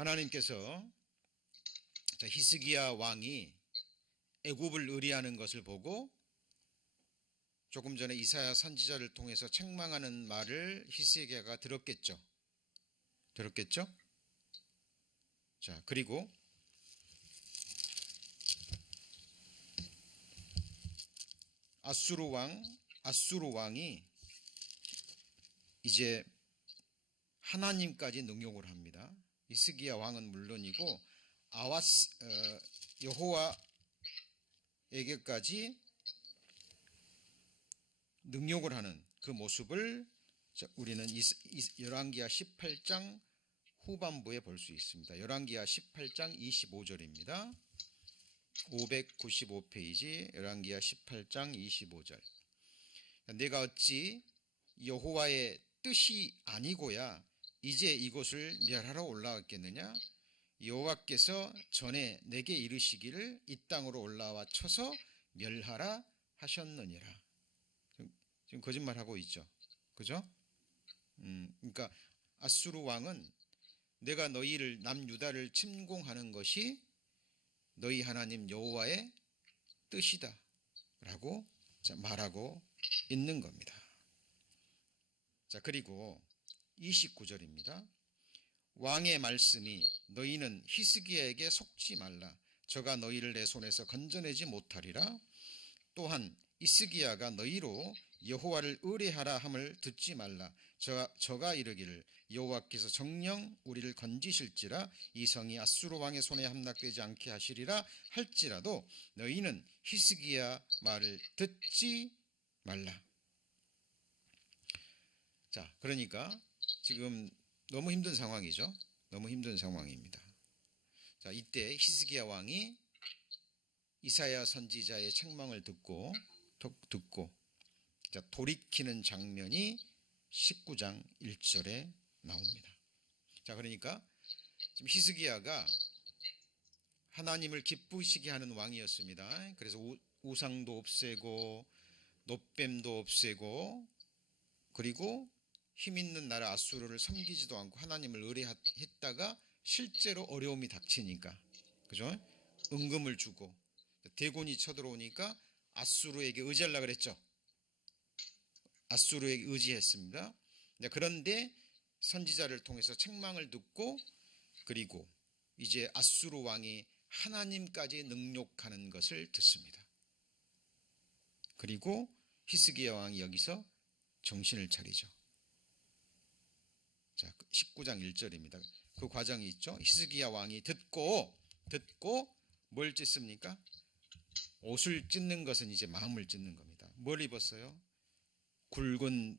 하나님께서 히스기야 왕이 애굽을 의리하는 것을 보고 조금 전에 이사야 선지자를 통해서 책망하는 말을 히스기야가 들었겠죠. 자, 그리고 아수르 왕이 이제 하나님까지 능욕을 합니다. 히스기야 왕은 물론이고 여호와에게까지 능욕을 하는 그 모습을 우리는 열왕기하 18장 후반부에 볼 수 있습니다. 열왕기하 18장 25절입니다. 595페이지 열왕기하 18장 25절. 내가 어찌 여호와의 뜻이 아니고야 이제 이곳을 멸하러 올라왔겠느냐? 여호와께서 전에 내게 이르시기를 이 땅으로 올라와 쳐서 멸하라 하셨느니라. 지금 거짓말하고 있죠. 그죠? 그러니까 아수르 왕은 내가 너희를 남유다를 침공하는 것이 너희 하나님 여호와의 뜻이다 라고 말하고 있는 겁니다. 자, 그리고 29절입니다. 왕의 말씀이 너희는 히스기야에게 속지 말라. 저가 너희를 내 손에서 건져내지 못하리라. 또한 히스기야가 너희로 여호와를 의뢰하라 함을 듣지 말라. 저가 이르기를 여호와께서 정녕 우리를 건지실지라 이 성이 아수르 왕의 손에 함락되지 않게 하시리라 할지라도 너희는 히스기야 말을 듣지 말라. 자, 그러니까 지금 너무 힘든 상황이죠. 너무 힘든 상황입니다. 자, 이때 히스기야 왕이 이사야 선지자의 책망을 듣고 자, 돌이키는 장면이 19장 1절에 나옵니다. 자, 그러니까 지금 히스기야가 하나님을 기쁘시게 하는 왕이었습니다. 그래서 우상도 없애고 놋뱀도 없애고 그리고 힘 있는 나라 아수르를 섬기지도 않고 하나님을 의뢰했다가 실제로 어려움이 닥치니까, 그죠? 은금을 주고 대군이 쳐들어오니까 아수르에게 의지하려고 그랬죠. 아수르에게 의지했습니다. 그런데 선지자를 통해서 책망을 듣고 그리고 이제 아수르 왕이 하나님까지 능욕하는 것을 듣습니다. 그리고 히스기야 왕이 여기서 정신을 차리죠. 자, 19장 1절입니다. 그 과정이 있죠. 히스기야 왕이 듣고 뭘 찢습니까? 옷을 찢는 것은 이제 마음을 찢는 겁니다. 뭘 입었어요? 굵은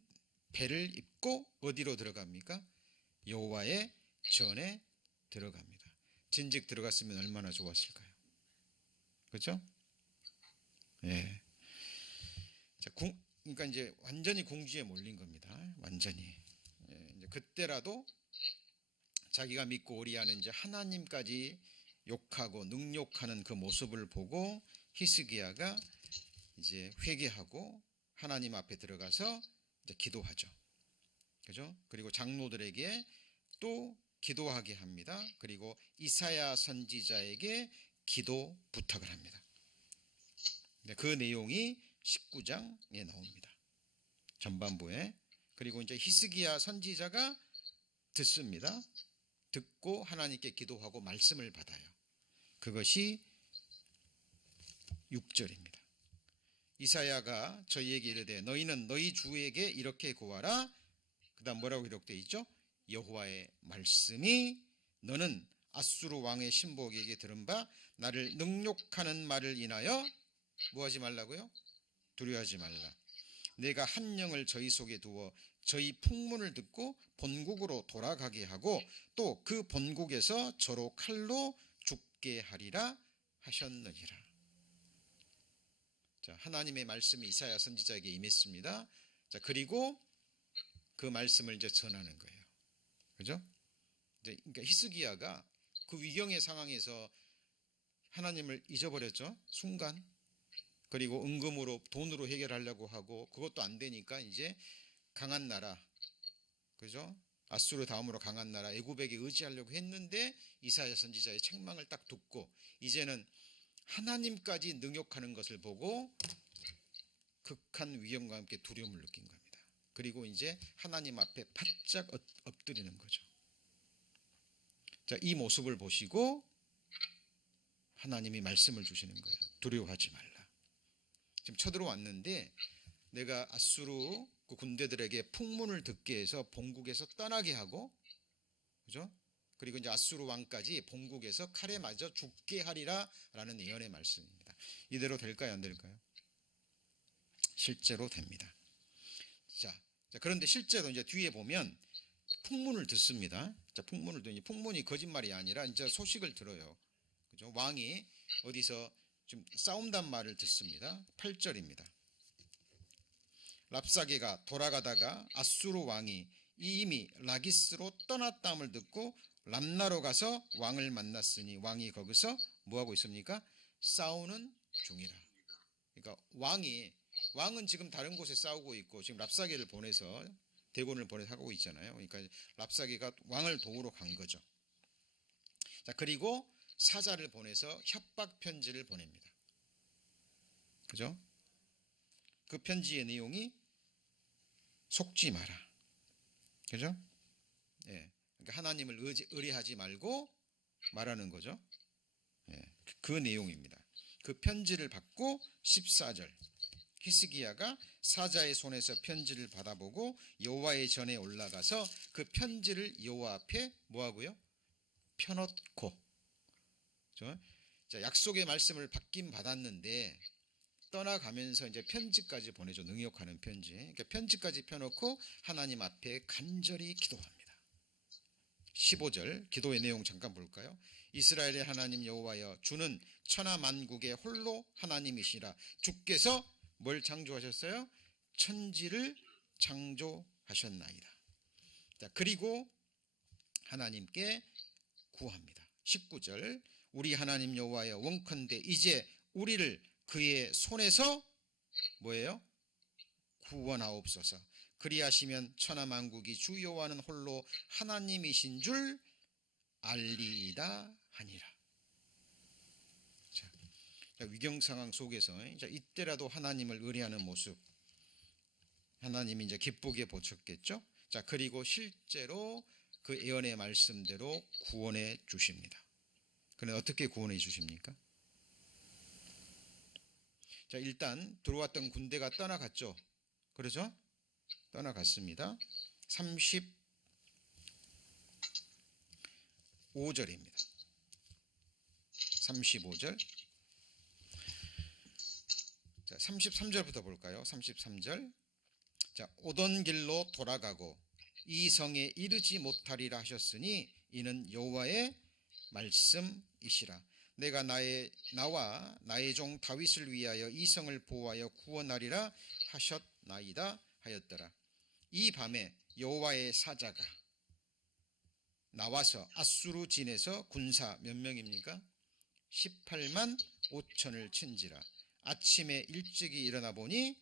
배를 입고 어디로 들어갑니까? 여호와의 전에 들어갑니다. 진즉 들어갔으면 얼마나 좋았을까요? 그렇죠? 예. 자, 그러니까 이제 완전히 궁지에 몰린 겁니다. 완전히. 예, 이제 그때라도 자기가 믿고 의리하는 이제 하나님까지 욕하고 능욕하는 그 모습을 보고 히스기야가 이제 회개하고 하나님 앞에 들어가서 이제 기도하죠. 그죠? 그리고 장로들에게 또 기도하게 합니다. 그리고 이사야 선지자에게 기도 부탁을 합니다. 그 내용이 19장에 나옵니다. 전반부에. 그리고 이제 히스기야 선지자가 듣습니다. 듣고 하나님께 기도하고 말씀을 받아요. 그것이 6절입니다. 이사야가 저희에게 이르되 너희는 너희 주에게 이렇게 구하라. 그 다음 뭐라고 기록되어 있죠? 여호와의 말씀이 너는 아수르 왕의 신복에게 들은 바 나를 능욕하는 말을 인하여 뭐하지 말라고요? 두려워하지 말라. 내가 한 영을 저희 속에 두어 저희 풍문을 듣고 본국으로 돌아가게 하고 또 그 본국에서 저로 칼로 죽게 하리라 하셨느니라. 자, 하나님의 말씀이 이사야 선지자에게 임했습니다. 자, 그리고 그 말씀을 이제 전하는 거예요. 그죠? 이제 그러니까 히스기야가 그 위경의 상황에서 하나님을 잊어버렸죠. 순간. 그리고 은금으로 돈으로 해결하려고 하고 그것도 안 되니까 이제 강한 나라, 그죠? 아수르 다음으로 강한 나라 애굽에게 의지하려고 했는데 이사야 선지자의 책망을 딱 듣고 이제는 하나님까지 능욕하는 것을 보고 극한 위험과 함께 두려움을 느낀 겁니다. 그리고 이제 하나님 앞에 바짝 엎드리는 거죠. 자, 이 모습을 보시고 하나님이 말씀을 주시는 거예요. 두려워하지 말라. 지금 쳐들어왔는데 내가 아수르 그 군대들에게 풍문을 듣게 해서 본국에서 떠나게 하고, 그죠? 그리고 이제 아수르 왕까지 본국에서 칼에 맞아 죽게 하리라라는 예언의 말씀입니다. 이대로 될까요, 안 될까요? 실제로 됩니다. 자, 그런데 실제로 이제 뒤에 보면 풍문을 듣습니다. 자, 풍문을 듣니 풍문이 거짓말이 아니라 이제 소식을 들어요. 그죠? 왕이 어디서 좀 싸운단 말을 듣습니다. 8절입니다. 랍사게가 돌아가다가 아수르 왕이 이미 라기스로 떠났다함을 듣고 람나로 가서 왕을 만났으니 왕이 거기서 뭐하고 있습니까? 싸우는 중이라. 그러니까 왕은 지금 다른 곳에 싸우고 있고 지금 랍사게를 보내서 대군을 보내서 하고 있잖아요. 그러니까 랍사게가 왕을 도우러 간 거죠. 자, 그리고 사자를 보내서 협박 편지를 보냅니다. 그죠? 그 편지의 내용이 속지 마라. 그죠? 예. 그러니까 하나님을 의뢰하지 말고 말하는 거죠. 예. 그 내용입니다. 그 편지를 받고 14절. 히스기야가 사자의 손에서 편지를 받아보고 여호와의 전에 올라가서 그 편지를 여호와 앞에 뭐하고요? 펴놓고. 그죠? 자, 약속의 말씀을 받긴 받았는데 떠나가면서 이제 편지까지 보내죠. 능욕하는 편지. 그러니까 편지까지 펴놓고 하나님 앞에 간절히 기도합니다. 15절 기도의 내용 잠깐 볼까요? 이스라엘의 하나님 여호와여, 주는 천하 만국의 홀로 하나님이시라. 주께서 뭘 창조하셨어요? 천지를 창조하셨나이다. 자, 그리고 하나님께 구합니다. 19절 우리 하나님 여호와여, 원컨대 이제 우리를 그의 손에서 뭐예요? 구원하옵소서. 그리하시면 천하 만국이 주 여호와는 홀로 하나님이신 줄 알리이다 하니라. 자, 위경 상황 속에서 이때라도 하나님을 의뢰하는 모습, 하나님이 이제 기쁘게 보셨겠죠. 자, 그리고 실제로 그 예언의 말씀대로 구원해 주십니다. 그런데 어떻게 구원해 주십니까? 자, 일단 들어왔던 군대가 떠나갔죠. 그러죠? 떠나갔습니다. 35절입니다. 35절. 자, 33절부터 볼까요? 33절. 자, 오던 길로 돌아가고 이 성에 이르지 못하리라 하셨으니 이는 여호와의 말씀이시라. 내가 나와 나의 종 다윗을 위하여 이 성을 보호하여 구원하리라 하셨나이다 하였더라. 이 밤에 여호와의 사자가 나와서 아수르 진에서 군사 몇 명입니까? 18만 5천을 친지라. 아침에 일찍이 일어나 보니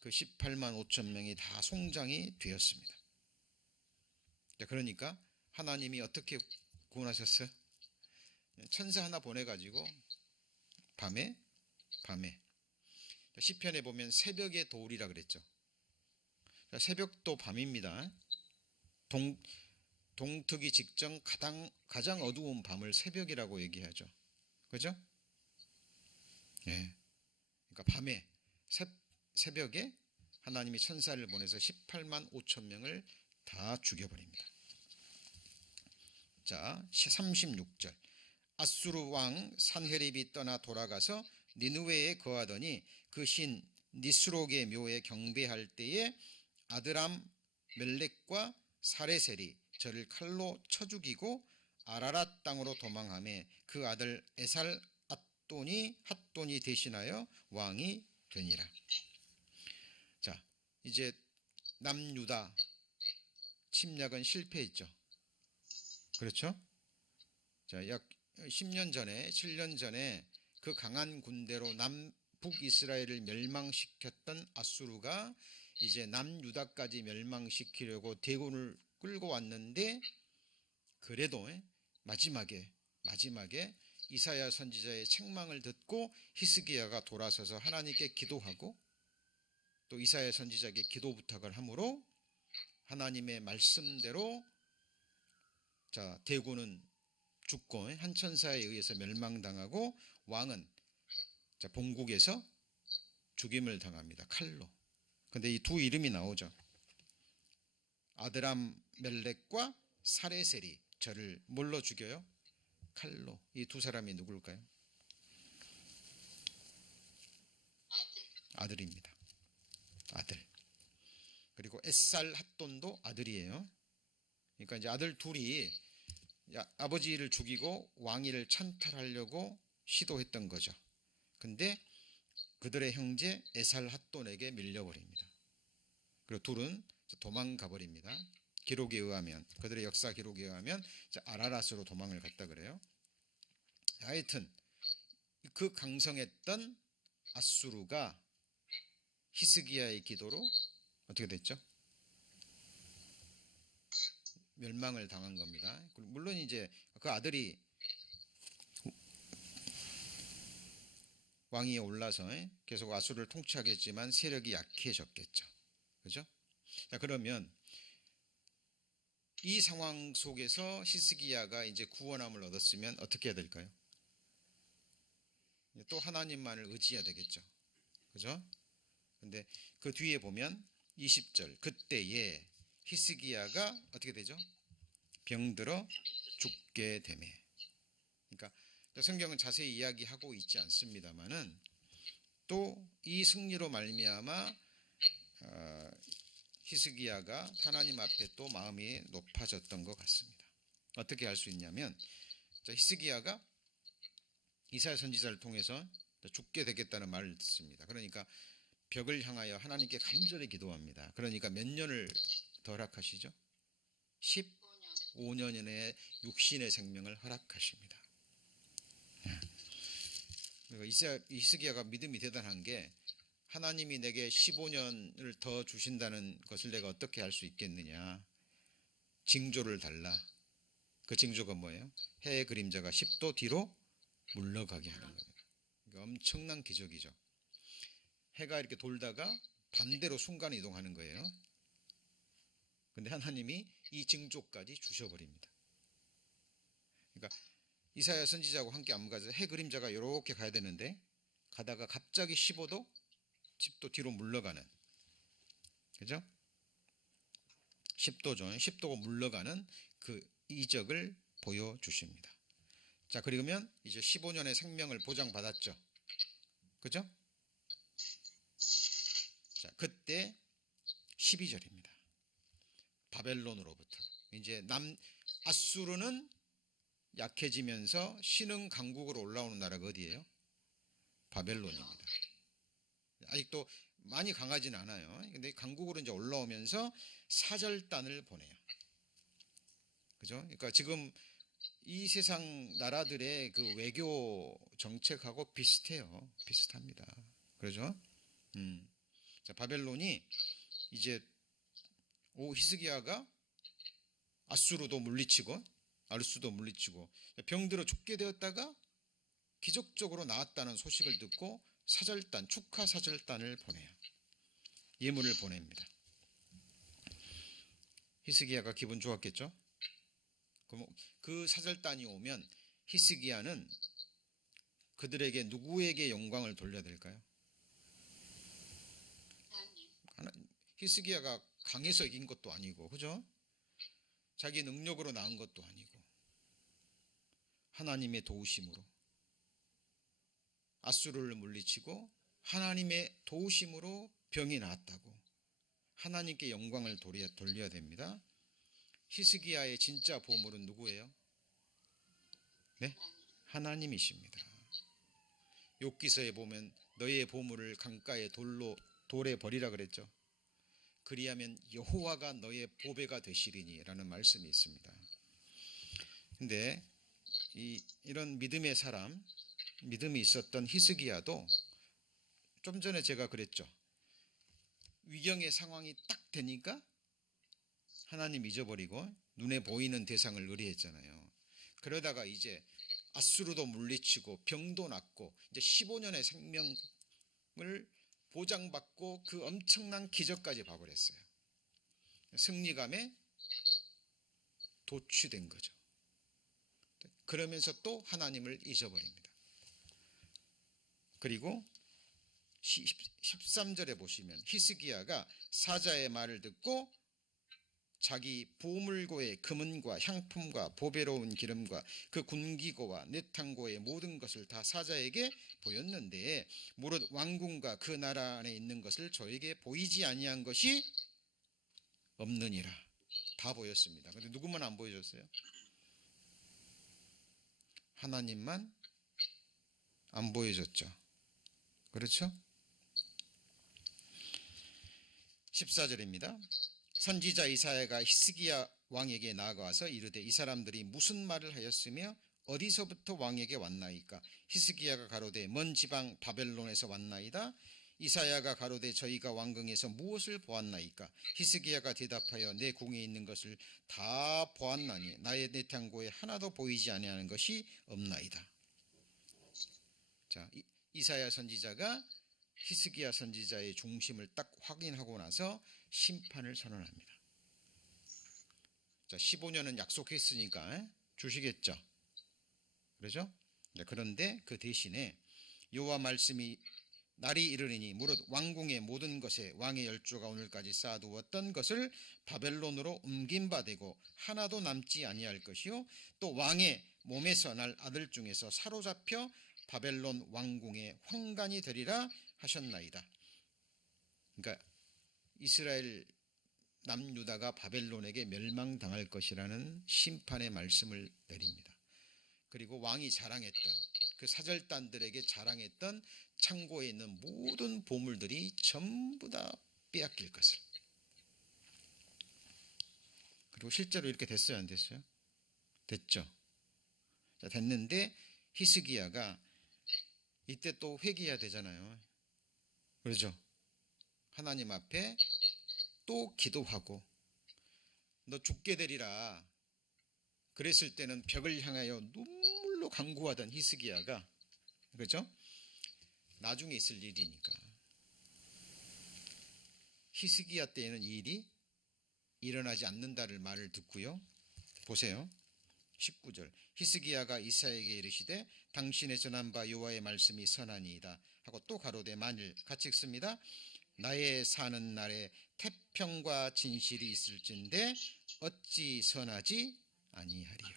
그 18만 5천 명이 다 송장이 되었습니다. 그러니까 하나님이 어떻게 구원하셨어요? 천사 하나 보내가지고 밤에 시편에 보면 새벽의 도울이라 그랬죠. 새벽도 밤입니다. 동트기 직전 가장 어두운 밤을 새벽이라고 얘기하죠. 그죠? 예. 그러니까 밤에 새벽에 하나님이 천사를 보내서 18만 5천 명을 다 죽여버립니다. 자, 36절. 아수르 왕 산헤립이 떠나 돌아가서 니느웨에 거하더니 그 신 니스록의 묘에 경배할 때에 아드람 멜렉과 사레셀이 저를 칼로 쳐 죽이고 아라랏 땅으로 도망하며 그 아들 에살 핫돈이 대신하여 왕이 되니라. 자, 이제 남유다 침략은 실패했죠. 그렇죠? 자, 약 10년 전에 7년 전에 그 강한 군대로 남북 이스라엘을 멸망시켰던 아수르가 이제 남유다까지 멸망시키려고 대군을 끌고 왔는데 그래도 마지막에 이사야 선지자의 책망을 듣고 히스기야가 돌아서서 하나님께 기도하고 또 이사야 선지자에게 기도 부탁을 하므로 하나님의 말씀대로 대구는 죽고 한 천사에 의해서 멸망당하고 왕은 본국에서 죽임을 당합니다. 칼로. 근데 이 두 이름이 나오죠. 아드람 멜렉과 사레셀이 저를 뭘로 죽여요? 칼로. 이 두 사람이 누굴까요? 아들입니다. 아들. 그리고 에살 핫돈도 아들이에요. 그러니까 이제 아들 둘이 아버지를 죽이고 왕위를 찬탈하려고 시도했던 거죠. 근데 그들의 형제 에살 핫돈에게 밀려버립니다. 그리고 둘은 도망가 버립니다. 기록에 의하면, 그들의 역사 기록에 의하면 아라랏으로 도망을 갔다 그래요. 하여튼 그 강성했던 아수르가 히스기야의 기도로 어떻게 됐죠? 멸망을 당한 겁니다. 물론 이제 그 아들이 왕위에 올라서 계속 아수르를 통치하겠지만 세력이 약해졌겠죠. 그죠? 자, 그러면 이 상황 속에서 히스기야가 이제 구원함을 얻었으면 어떻게 해야 될까요? 또 하나님만을 의지해야 되겠죠. 그죠? 근데 그 뒤에 보면 20절, 그때에 히스기야가 어떻게 되죠? 병들어 죽게 되매. 그러니까 성경은 자세히 이야기하고 있지 않습니다만은 또 이 승리로 말미암아 히스기야가 하나님 앞에 또 마음이 높아졌던 것 같습니다. 어떻게 할 수 있냐면 히스기야가 이사야 선지자를 통해서 죽게 되겠다는 말을 듣습니다. 그러니까 벽을 향하여 하나님께 간절히 기도합니다. 그러니까 몇 년을 더 허락하시죠? 15년의 육신의 생명을 허락하십니다. 히스기야가 믿음이 대단한 게 하나님이 내게 15년을 더 주신다는 것을 내가 어떻게 할 수 있겠느냐. 징조를 달라. 그 징조가 뭐예요? 해의 그림자가 10도 뒤로 물러가게 하는 겁니다. 그러니까 엄청난 기적이죠. 해가 이렇게 돌다가 반대로 순간 이동하는 거예요. 근데 하나님이 이 징조까지 주셔버립니다. 그러니까 이사야 선지자하고 함께 안무 가서 해 그림자가 이렇게 가야 되는데 가다가 갑자기 15도 10도 뒤로 물러가는, 그죠? 10도죠. 10도가 물러가는 그 이적을 보여주십니다. 자, 그러면 이제 15년의 생명을 보장받았죠. 그죠? 자, 그때 12절입니다. 바벨론으로부터 이제 아수르는 약해지면서 신흥 강국으로 올라오는 나라가 어디예요? 바벨론입니다. 아직도 많이 강하진 않아요. 근데 강국으로 이제 올라오면서 사절단을 보내요. 그죠? 그러니까 지금 이 세상 나라들의 그 외교 정책하고 비슷해요. 비슷합니다. 그러죠? 자, 바벨론이 이제 히스기야가 아수르도 물리치고 아르수도 물리치고 병들어 죽게 되었다가 기적적으로 나았다는 소식을 듣고 사절단, 축하 사절단을 보내요. 예물을 보냅니다. 히스기야가 기분 좋았겠죠? 그럼 그 사절단이 오면 히스기야는 그들에게 누구에게 영광을 돌려야 될까요? 히스기야가 강해서 이긴 것도 아니고, 그죠? 자기 능력으로 나은 것도 아니고 하나님의 도우심으로 아수르를 물리치고 하나님의 도우심으로 병이 나았다고 하나님께 영광을 돌려야 됩니다. 히스기야의 진짜 보물은 누구예요? 네? 하나님이십니다. 욥기서에 보면 너희의 보물을 강가의 돌에 버리라 그랬죠. 그리하면 여호와가 너의 보배가 되시리니 라는 말씀이 있습니다. 근데 이런 믿음의 사람, 믿음이 있었던 히스기야도 좀 전에 제가 그랬죠. 위경의 상황이 딱 되니까 하나님 잊어버리고 눈에 보이는 대상을 의뢰했잖아요. 그러다가 이제 앗수르도 물리치고 병도 낫고 이제 15년의 생명을 보장받고 그 엄청난 기적까지 봐버렸어요. 승리감에 도취된 거죠. 그러면서 또 하나님을 잊어버립니다. 그리고 13절에 보시면 히스기야가 사자의 말을 듣고 자기 보물고의 금은과 향품과 보배로운 기름과 그 군기고와 내탕고의 모든 것을 다 사자에게 보였는데 무릇 왕궁과 그 나라 안에 있는 것을 저에게 보이지 아니한 것이 없느니라. 다 보였습니다. 그런데 누구만 안 보여줬어요? 하나님만 안 보여줬죠. 그렇죠? 14절입니다. 선지자 이사야가 히스기야 왕에게 나아가서 이르되 이 사람들이 무슨 말을 하였으며 어디서부터 왕에게 왔나이까? 히스기야가 가로되 먼 지방 바벨론에서 왔나이다. 이사야가 가로되 저희가 왕궁에서 무엇을 보았나이까? 히스기야가 대답하여 내 궁에 있는 것을 다 보았나니 나의 내탕고에 하나도 보이지 아니하는 것이 없나이다. 자, 이사야 선지자가 히스기야 선지자의 중심을 딱 확인하고 나서 심판을 선언합니다. 자, 15년은 약속했으니까 주시겠죠. 그렇죠? 그런데 그 대신에 여호와 말씀이 날이 이르리니 무릇 왕궁의 모든 것에 왕의 열조가 오늘까지 쌓아두었던 것을 바벨론으로 옮긴 바 되고 하나도 남지 아니할 것이요 또 왕의 몸에서 날 아들 중에서 사로잡혀 바벨론 왕궁의 황관이 되리라 하셨나이다. 그러니까 이스라엘 남유다가 바벨론에게 멸망당할 것이라는 심판의 말씀을 내립니다. 그리고 왕이 자랑했던 그 사절단들에게 자랑했던 창고에 있는 모든 보물들이 전부 다 빼앗길 것을. 그리고 실제로 이렇게 됐어요, 안 됐어요? 됐죠. 자, 됐는데 히스기야가 이때 또 회개해야 되잖아요. 그렇죠? 하나님 앞에 또 기도하고 너 죽게 되리라 그랬을 때는 벽을 향하여 눈물로 간구하던 히스기야가, 그렇죠? 나중에 있을 일이니까 히스기야 때에는 이 일이 일어나지 않는다를 말을 듣고요. 보세요. 19절 히스기야가 이사야에게 이르시되 당신의 전한 바 여호와의 말씀이 선하니이다 하고 또 가로되 만일 같이 읽습니다. 나의 사는 날에 태평과 진실이 있을진데 어찌 선하지 아니하리요.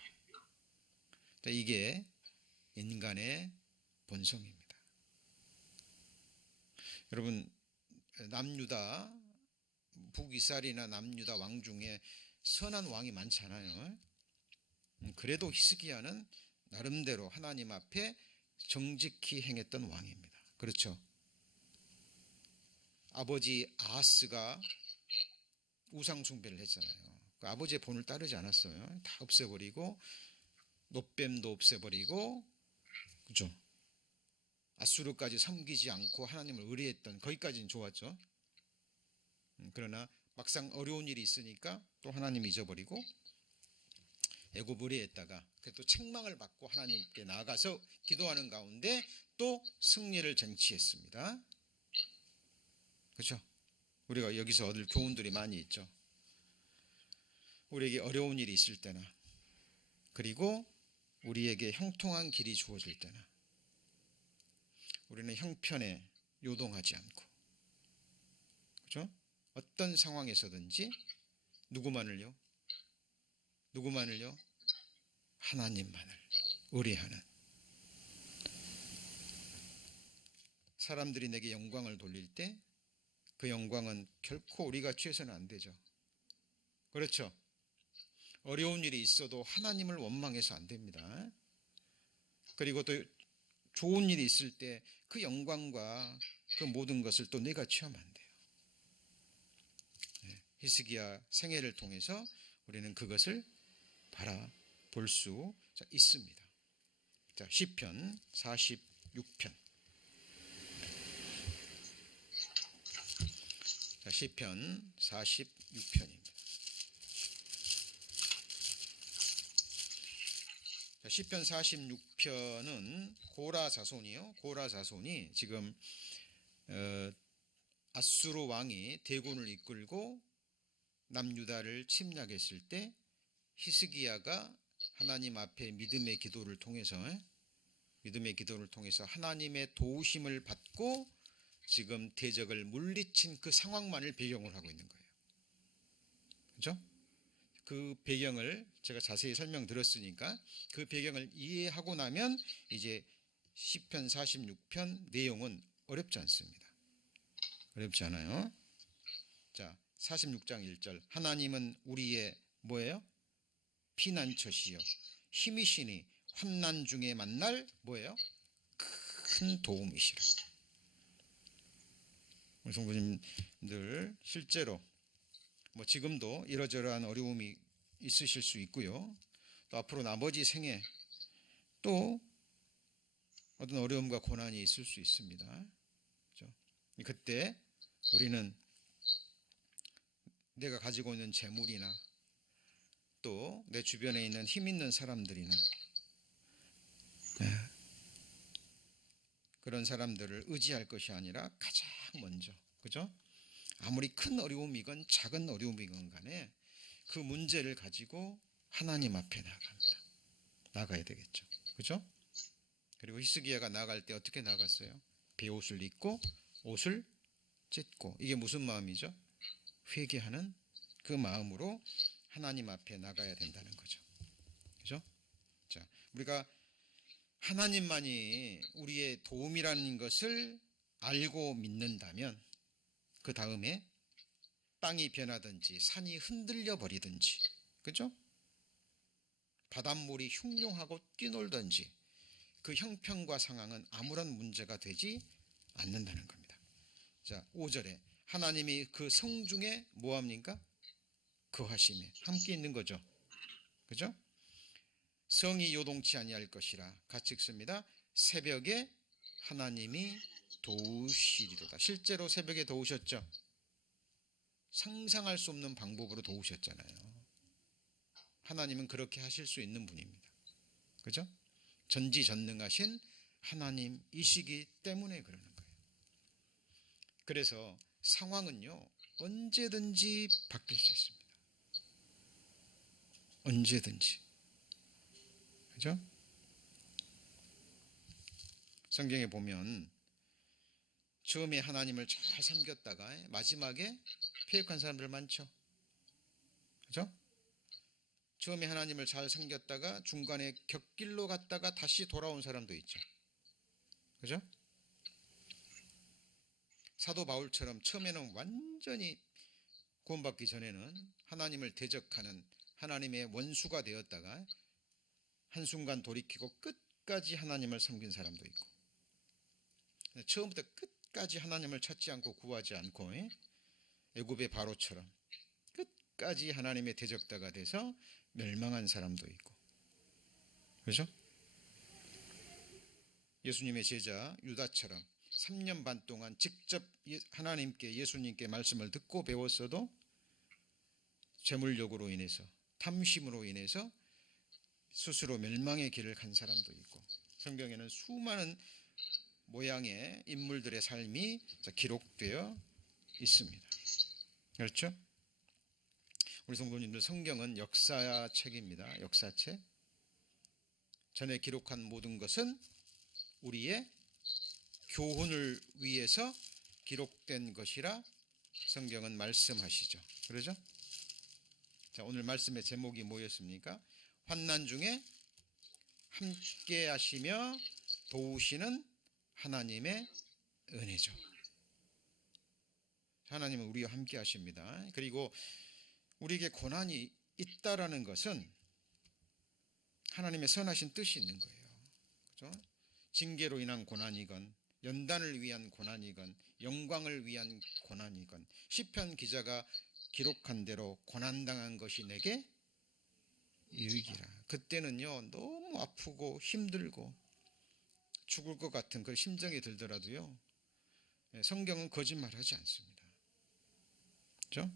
이게 인간의 본성입니다. 여러분, 남유다 북이스라엘이나 남유다 왕 중에 선한 왕이 많잖아요. 그래도 히스기야는 나름대로 하나님 앞에 정직히 행했던 왕입니다. 그렇죠? 아버지 아하스가 우상 숭배를 했잖아요. 그 아버지의 본을 따르지 않았어요. 다 없애버리고 놋뱀도 없애버리고, 그죠? 앗수르까지 섬기지 않고 하나님을 의뢰했던, 거기까지는 좋았죠. 그러나 막상 어려운 일이 있으니까 또 하나님 잊어버리고 애굽 의뢰했다가 또 책망을 받고 하나님께 나아가서 기도하는 가운데 또 승리를 쟁취했습니다. 그렇죠? 우리가 여기서 얻을 교훈들이 많이 있죠. 우리에게 어려운 일이 있을 때나, 그리고 우리에게 형통한 길이 주어질 때나 우리는 형편에 요동하지 않고, 그렇죠? 어떤 상황에서든지 누구만을요? 하나님만을 의뢰하는, 사람들이 내게 영광을 돌릴 때 그 영광은 결코 우리가 취해서는 안 되죠. 그렇죠? 어려운 일이 있어도 하나님을 원망해서 안 됩니다. 그리고 또 좋은 일이 있을 때 그 영광과 그 모든 것을 또 내가 취하면 안 돼요. 히스기야 생애를 통해서 우리는 그것을 바라볼 수 있습니다. 자, 시편 46편. 자, 시편 46편입니다. 시편 46편은 고라 자손이요. 고라 자손이 지금 아수르 왕이 대군을 이끌고 남유다를 침략했을 때 히스기야가 하나님 앞에 믿음의 기도를 통해서 하나님의 도우심을 받고 지금 대적을 물리친 그 상황만을 배경으로 하고 있는 거예요. 그렇죠? 그 배경을 제가 자세히 설명드렸으니까 그 배경을 이해하고 나면 이제 시편 46편 내용은 어렵지 않습니다. 어렵지 않아요. 자, 46장 1절. 하나님은 우리의 뭐예요? 피난처시요 힘이시니 환난 중에 만날 뭐예요? 큰 도움이시라. 우리 성도님들 실제로 뭐 지금도 이러저러한 어려움이 있으실 수 있고요. 또 앞으로 나머지 생에 또 어떤 어려움과 고난이 있을 수 있습니다. 그렇죠? 그때 우리는 내가 가지고 있는 재물이나 또 내 주변에 있는 힘 있는 사람들이나 그런 사람들을 의지할 것이 아니라 가장 먼저, 그죠? 아무리 큰 어려움이건 작은 어려움이건 간에 그 문제를 가지고 하나님 앞에 나가야 되겠죠. 그죠? 그리고 히스기야가 나갈 때 어떻게 나갔어요? 베옷을 입고 옷을 찢고. 이게 무슨 마음이죠? 회개하는 그 마음으로 하나님 앞에 나가야 된다는 거죠. 그죠? 자, 우리가 하나님만이 우리의 도움이라는 것을 알고 믿는다면 그 다음에 땅이 변하든지 산이 흔들려 버리든지, 그죠? 바닷물이 흉룡하고 뛰놀든지 그 형편과 상황은 아무런 문제가 되지 않는다는 겁니다. 자, 5절에 하나님이 그 성중에 뭐합니까? 거하심에 함께 있는 거죠. 그죠? 성이 요동치 아니할 것이라 같이 읽습니다. 새벽에 하나님이 도우시리로다. 실제로 새벽에 도우셨죠. 상상할 수 없는 방법으로 도우셨잖아요. 하나님은 그렇게 하실 수 있는 분입니다. 그죠? 전지전능하신 하나님이시기 때문에 그러는 거예요. 그래서 상황은요, 언제든지 바뀔 수 있습니다. 언제든지. 그죠? 성경에 보면 처음에 하나님을 잘 섬겼다가 마지막에 패역한 사람들 많죠. 그죠? 처음에 하나님을 잘 섬겼다가 중간에 곁길로 갔다가 다시 돌아온 사람도 있죠. 그죠? 사도 바울처럼 처음에는 완전히 구원받기 전에는 하나님을 대적하는 하나님의 원수가 되었다가 한순간 돌이키고 끝까지 하나님을 섬긴 사람도 있고, 처음부터 끝까지 하나님을 찾지 않고 구하지 않고 애굽의 바로처럼 끝까지 하나님의 대적자가 돼서 멸망한 사람도 있고, 그렇죠? 예수님의 제자 유다처럼 3년 반 동안 직접 하나님께, 예수님께 말씀을 듣고 배웠어도 재물욕으로 인해서, 탐심으로 인해서 스스로 멸망의 길을 간 사람도 있고, 성경에는 수많은 모양의 인물들의 삶이 기록되어 있습니다. 그렇죠? 우리 성도님들, 성경은 역사책입니다. 역사책. 전에 기록한 모든 것은 우리의 교훈을 위해서 기록된 것이라 성경은 말씀하시죠. 그러죠? 자, 오늘 말씀의 제목이 뭐였습니까? 환난 중에 함께 하시며 도우시는 하나님의 은혜죠. 하나님은 우리와 함께 하십니다. 그리고 우리에게 고난이 있다라는 것은 하나님의 선하신 뜻이 있는 거예요. 그렇죠? 징계로 인한 고난이건, 연단을 위한 고난이건, 영광을 위한 고난이건, 시편 기자가 기록한 대로 고난당한 것이 내게 유익이라. 그때는요, 너무 아프고 힘들고 죽을 것 같은 그 심정이 들더라도요, 성경은 거짓말하지 않습니다. 그렇죠?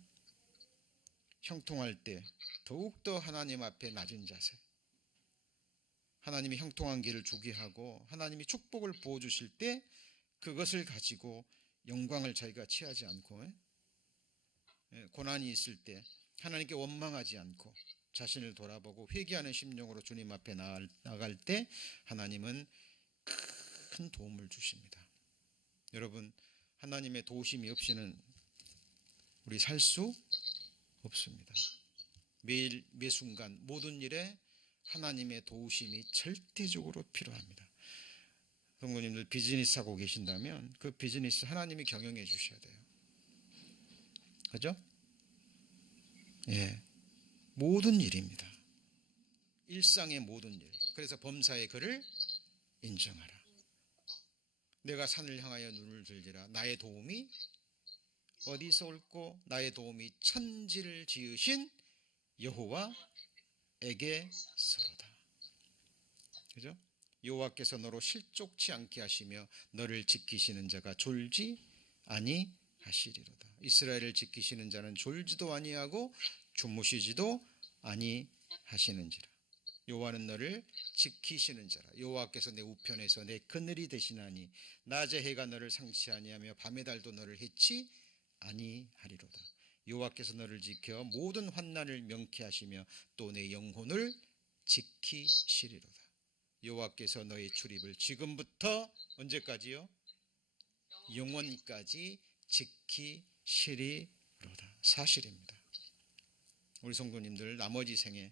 형통할 때 더욱더 하나님 앞에 낮은 자세, 하나님이 형통한 길을 주게 하고 하나님이 축복을 부어주실 때 그것을 가지고 영광을 자기가 취하지 않고 고난이 있을 때 하나님께 원망하지 않고 자신을 돌아보고 회개하는 심령으로 주님 앞에 나아갈 때 하나님은 큰 도움을 주십니다. 여러분, 하나님의 도우심이 없이는 우리 살 수 없습니다. 매일 매 순간 모든 일에 하나님의 도우심이 절대적으로 필요합니다. 성도님들 비즈니스 하고 계신다면 그 비즈니스 하나님이 경영해 주셔야 돼요. 그죠? 예, 모든 일입니다. 일상의 모든 일. 그래서 범사의 그를 인정하라. 내가 산을 향하여 눈을 들지라. 나의 도움이 어디서 올고 나의 도움이 천지를 지으신 여호와에게서로다. 그죠? 여호와께서 너로 실족치 않게 하시며 너를 지키시는 자가 졸지 아니하시리로다. 이스라엘을 지키시는 자는 졸지도 아니하고 주무시지도 아니하시는지라. 여호와는 너를 지키시는 자라. 여호와께서 내 우편에서 내 그늘이 되시나니 낮에 해가 너를 상치 아니하며 밤의 달도 너를 해치 아니하리로다. 여호와께서 너를 지켜 모든 환난을 명케 하시며 또 내 영혼을 지키시리로다. 여호와께서 너의 출입을 지금부터 언제까지요? 영원까지 지키시리로다. 사실입니다. 우리 성도님들 나머지 생에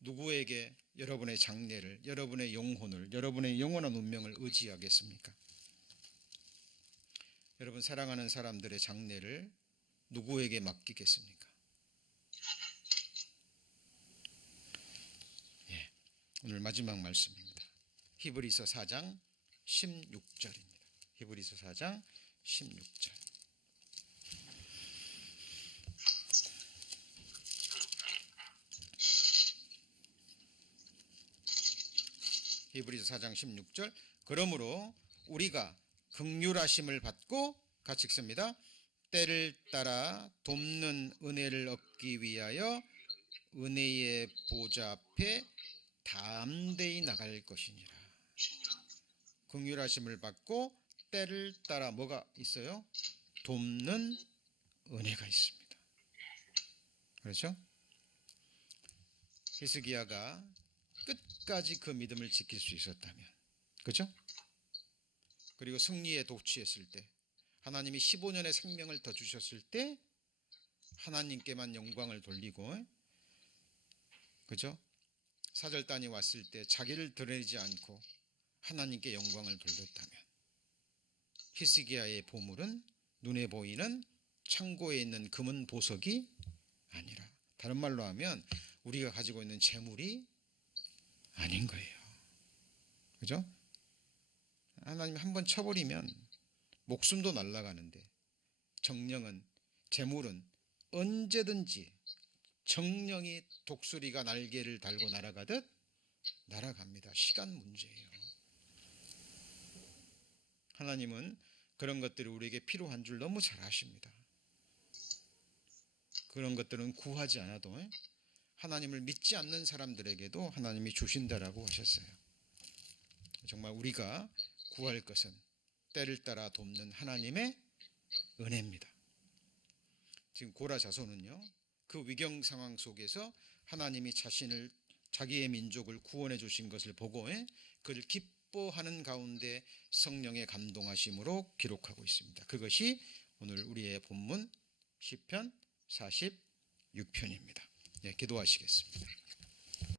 누구에게 여러분의 장래를, 여러분의 영혼을, 여러분의 영원한 운명을 의지하겠습니까? 여러분 사랑하는 사람들의 장래를 누구에게 맡기겠습니까? 예, 오늘 마지막 말씀입니다. 히브리서 4장 16절입니다. 히브리서 4장 16절. 히브리서 4장 16절. 그러므로 우리가 긍휼하심을 받고 같이 읽습니다. 때를 따라 돕는 은혜를 얻기 위하여 은혜의 보좌 앞에 담대히 나갈 것이니라. 긍휼하심을 받고 때를 따라 뭐가 있어요? 돕는 은혜가 있습니다. 그렇죠? 히스기야가 끝까지 그 믿음을 지킬 수 있었다면, 그렇죠? 그리고 승리에 도취했을 때, 하나님이 15년의 생명을 더 주셨을 때 하나님께만 영광을 돌리고, 그죠? 사절단이 왔을 때 자기를 드러내지 않고 하나님께 영광을 돌렸다면 히스기야의 보물은 눈에 보이는 창고에 있는 금은 보석이 아니라, 다른 말로 하면 우리가 가지고 있는 재물이 아닌 거예요. 그죠? 하나님 한번 쳐버리면 목숨도 날아가는데 정령은, 재물은 언제든지 정령이 독수리가 날개를 달고 날아가듯 날아갑니다. 시간 문제예요. 하나님은 그런 것들이 우리에게 필요한 줄 너무 잘 아십니다. 그런 것들은 구하지 않아도 하나님을 믿지 않는 사람들에게도 하나님이 주신다라고 하셨어요. 정말 우리가 구할 것은 때를 따라 돕는 하나님의 은혜입니다. 지금 고라 자손은요, 그 위경 상황 속에서 하나님이 자기의 민족을 구원해 주신 것을 보고 그를 기뻐하는 가운데 성령의 감동하심으로 기록하고 있습니다. 그것이 오늘 우리의 본문 시편 46편입니다. 네, 기도하시겠습니다.